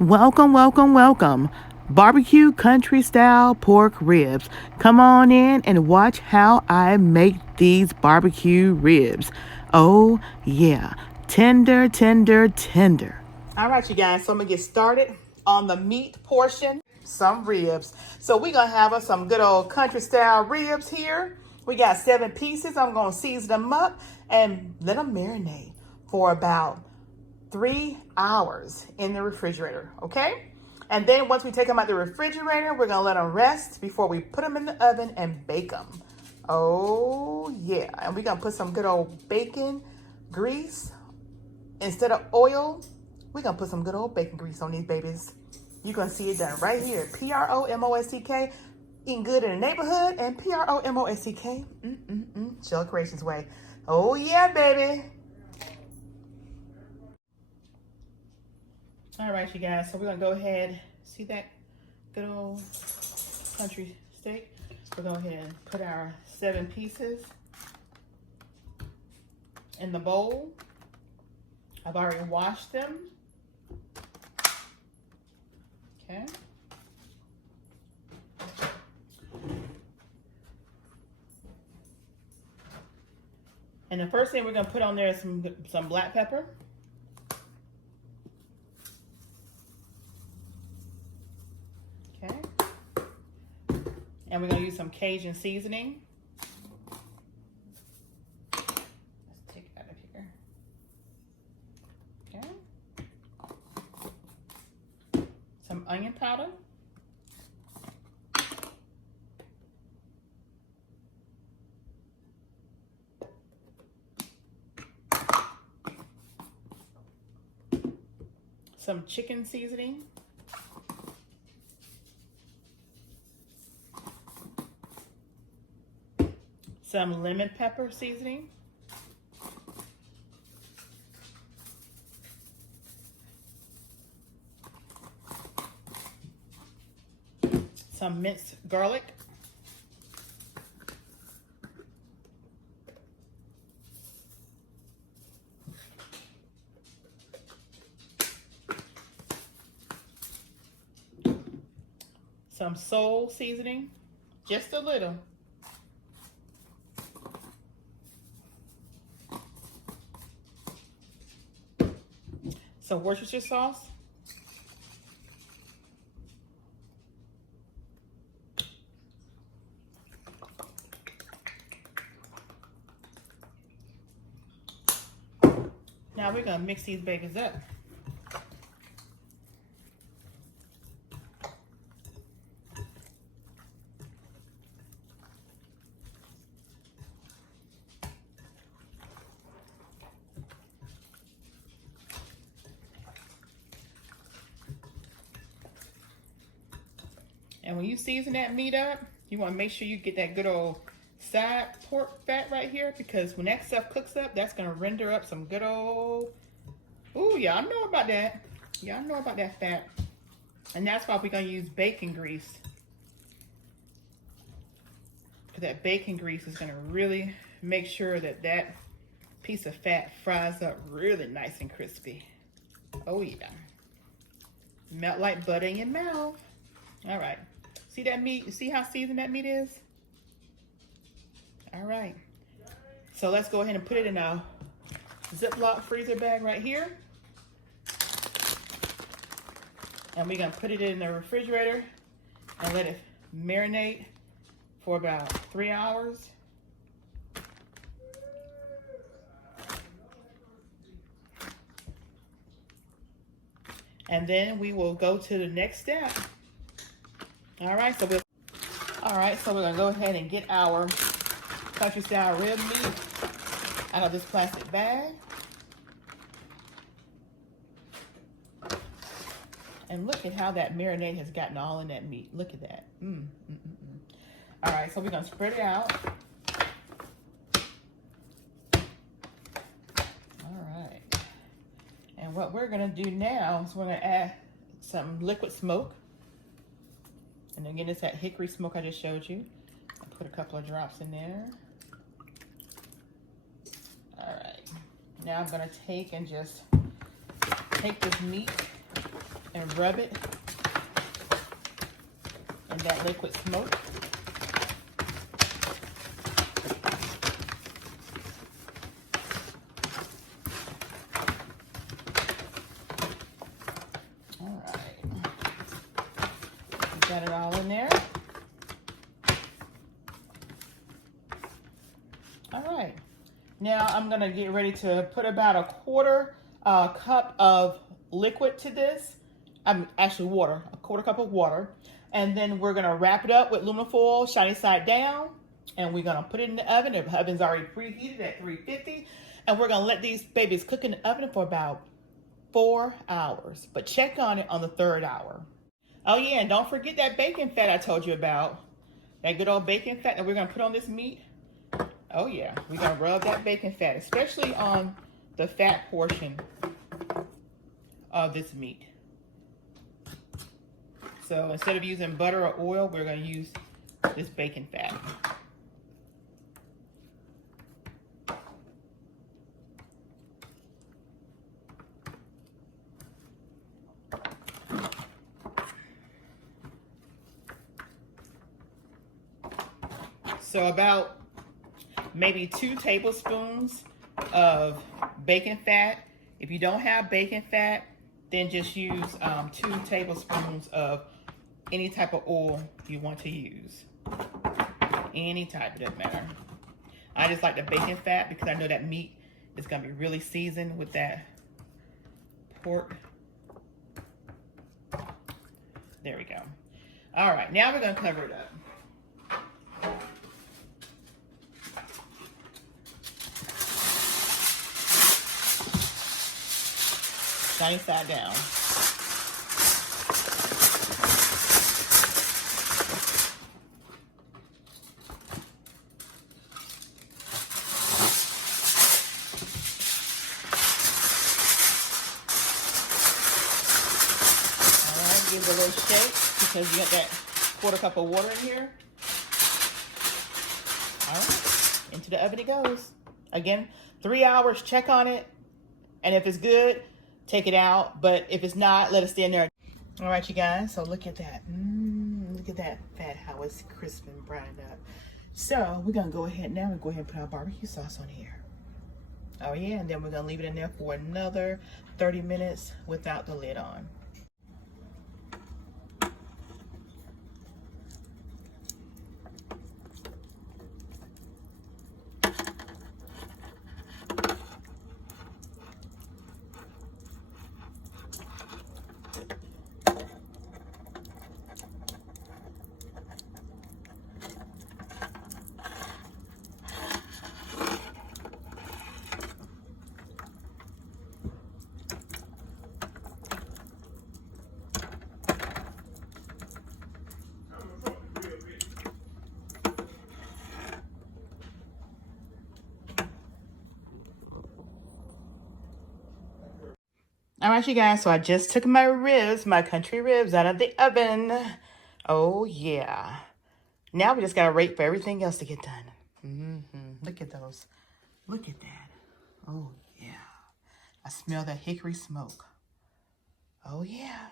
Welcome, welcome, welcome. Barbecue country style pork ribs. Come on in and watch how I make these barbecue ribs. Oh, yeah. Tender, tender, tender. All right, you guys. So I'm going to get started on the meat portion. Some ribs. So we're going to have us some good old country style ribs here. We got 7 pieces. I'm going to season them up and let them marinate for about 3 hours in the refrigerator, okay? And then once we take them out the refrigerator, we're gonna let them rest before we put them in the oven and bake them. Oh yeah, and we're gonna put some good old bacon grease. Instead of oil, we're gonna put some good old bacon grease on these babies. You're gonna see it done right here. PROMOSTK, eating good in the neighborhood, and PROMOSTK, Shell Creations way. Oh yeah, baby. All right, you guys, so we're gonna go ahead, see that good old country steak? We're gonna go ahead and put our 7 pieces in the bowl. I've already washed them. Okay. And the first thing we're gonna put on there is some black pepper. Okay. And we're going to use some Cajun seasoning. Let's take it out of here. Okay. Some onion powder. Some chicken seasoning. Some lemon pepper seasoning. Some minced garlic. Some soul seasoning, just a little. Some Worcestershire sauce. Now we're gonna mix these babies up. And when you season that meat up, you want to make sure you get that good old side pork fat right here, because when that stuff cooks up, that's going to render up some good old, ooh, y'all know about that. Y'all know about that fat. And that's why we're going to use bacon grease. Because that bacon grease is going to really make sure that that piece of fat fries up really nice and crispy. Oh yeah. Melt like butter in your mouth. All right. See that meat? See how seasoned that meat is? All right. So let's go ahead and put it in a Ziploc freezer bag right here. And we're going to put it in the refrigerator and let it marinate for about 3 hours. And then we will go to the next step. All right, so we're gonna go ahead and get our country style rib meat out of this plastic bag. And look at how that marinade has gotten all in that meat. Look at that. All right, so we're gonna spread it out. All right. And what we're gonna do now is we're gonna add some liquid smoke. And again, it's that hickory smoke I just showed you. I'll put a couple of drops in there. All right. Now I'm gonna take this meat and rub it in that liquid smoke. All right. Got it all in there. All right. Now I'm gonna get ready to put about a quarter cup of liquid to this. Actually water, a quarter cup of water. And then we're gonna wrap it up with aluminum foil, shiny side down, and we're gonna put it in the oven. The oven's already preheated at 350. And we're gonna let these babies cook in the oven for about 4 hours. But check on it on the 3rd hour. Oh yeah, and don't forget that bacon fat I told you about. That good old bacon fat that we're gonna put on this meat. Oh yeah, we're gonna rub that bacon fat, especially on the fat portion of this meat. So instead of using butter or oil, we're gonna use this bacon fat. So about maybe 2 tablespoons of bacon fat. If you don't have bacon fat, then just use 2 tablespoons of any type of oil you want to use. Any type, it doesn't matter. I just like the bacon fat because I know that meat is gonna be really seasoned with that pork. There we go. All right, now we're gonna cover it up. Sunny side down. Alright, give it a little shake because you got that quarter cup of water in here. Alright, into the oven it goes. Again, 3 hours, check on it. And if it's good, take it out, but if it's not, let it stay in there. All right, you guys, so look at that. Look at that fat, how it's crisp and browned up. So we're gonna go ahead now and go ahead and put our barbecue sauce on here. Oh yeah, and then we're gonna leave it in there for another 30 minutes without the lid on. All right, you guys, so I just took my ribs, my country ribs, out of the oven. Oh, yeah. Now we just got to wait for everything else to get done. Look at those. Look at that. Oh, yeah. I smell that hickory smoke. Oh, yeah.